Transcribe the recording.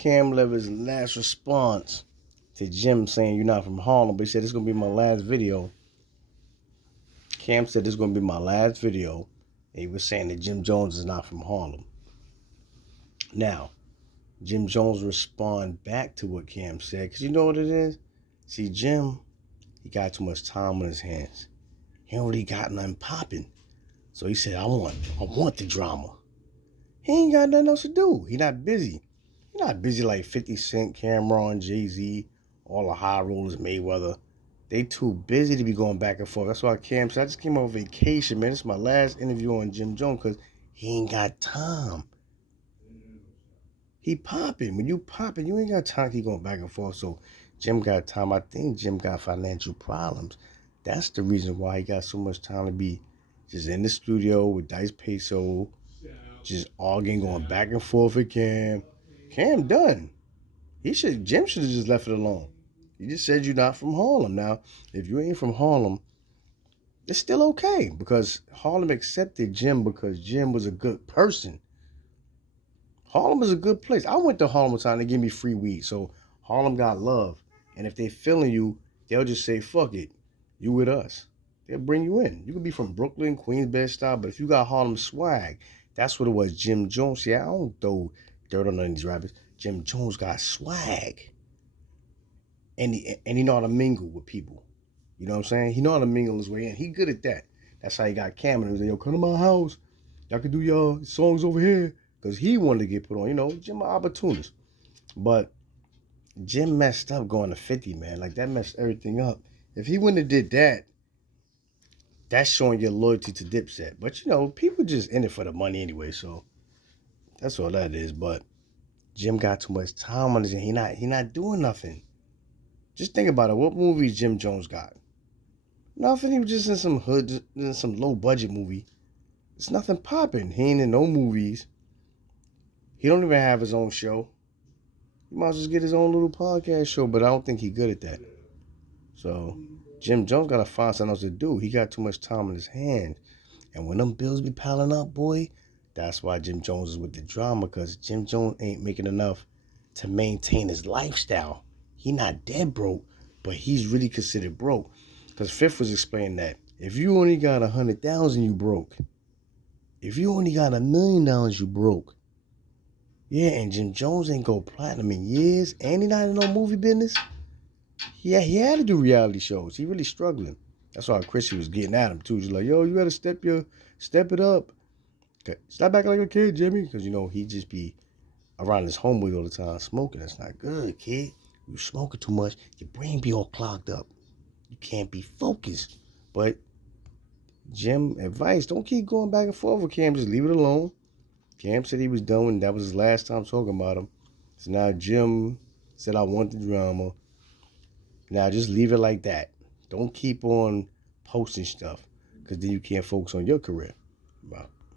Cam Lever's last response to Jim saying you're not from Harlem, but he said this is going to be my last video. Cam said this is going to be my last video. And he was saying that Jimjones is not from Harlem. Now, Jimjones respond back to what Cam said, because you know what it is? See, Jim, he got too much time on his hands. He ain't really got nothing popping. So he said, I want the drama. He ain't got nothing else to do. He not busy. He not busy like 50 Cent, Camron, Jay-Z, all the high rollers, Mayweather. They too busy to be going back and forth. That's why Cam said, I just came on vacation, man. This is my last interview on Jimjones because he ain't got time. He popping. When you popping, you ain't got time to keep going back and forth. So Jim got time. I think Jim got financial problems. That's the reason why he got so much time to be just in the studio with Dice Peso, just arguing, going back and forth with Cam. Cam done. Jim should have just left it alone. He just said you're not from Harlem. Now, if you ain't from Harlem, it's still okay because Harlem accepted Jim because Jim was a good person. Harlem is a good place. I went to Harlem one time. They gave me free weed. So Harlem got love. And if they feeling you, they'll just say, fuck it. You with us. They'll bring you in. You could be from Brooklyn, Queens, Bed-Stuy, but if you got Harlem swag, that's what it was. Jimjones. See, I don't throw dirt on none of these rappers. Jimjones got swag. And he know how to mingle with people. You know what I'm saying? He know how to mingle his way in. He good at that. That's how he got Camron. He was like, yo, come to my house. Y'all can do y'all songs over here. Because he wanted to get put on. You know, Jim an opportunist. But Jim messed up going to 50, man. Like, that messed everything up. If he wouldn't have did that, that's showing your loyalty to Dipset. But, you know, people just in it for the money anyway. So, that's all that is. But Jim got too much time on his hand. He not doing nothing. Just think about it. What movies Jimjones got? Nothing. He was just in some hood, in some low-budget movie. It's nothing popping. He ain't in no movies. He don't even have his own show. He might just get his own little podcast show, but I don't think he's good at that. So, Jimjones got to find something else to do. He got too much time on his hands. And when them bills be piling up, boy, that's why Jimjones is with the drama, because Jimjones ain't making enough to maintain his lifestyle. He not dead broke, but he's really considered broke. Because Fifth was explaining that if you only got 100,000, you broke. If you only got $1 million, you broke. Yeah, and Jimjones ain't go platinum in years, and he not in no movie business. Yeah, he had to do reality shows. He really struggling. That's why Chrissy was getting at him too. She's like, yo, you gotta step it up. Stop acting like a kid, Jimmy. Because, you know, he just be around his homeboy all the time smoking. That's not good, kid. You smoking too much, your brain be all clogged up. You can't be focused. But Jim, advice, don't keep going back and forth with Cam. Just leave it alone. Cam said he was done and that was his last time talking about him. So now Jim said, I want the drama. Now just leave it like that. Don't keep on posting stuff because then you can't focus on your career. Bye.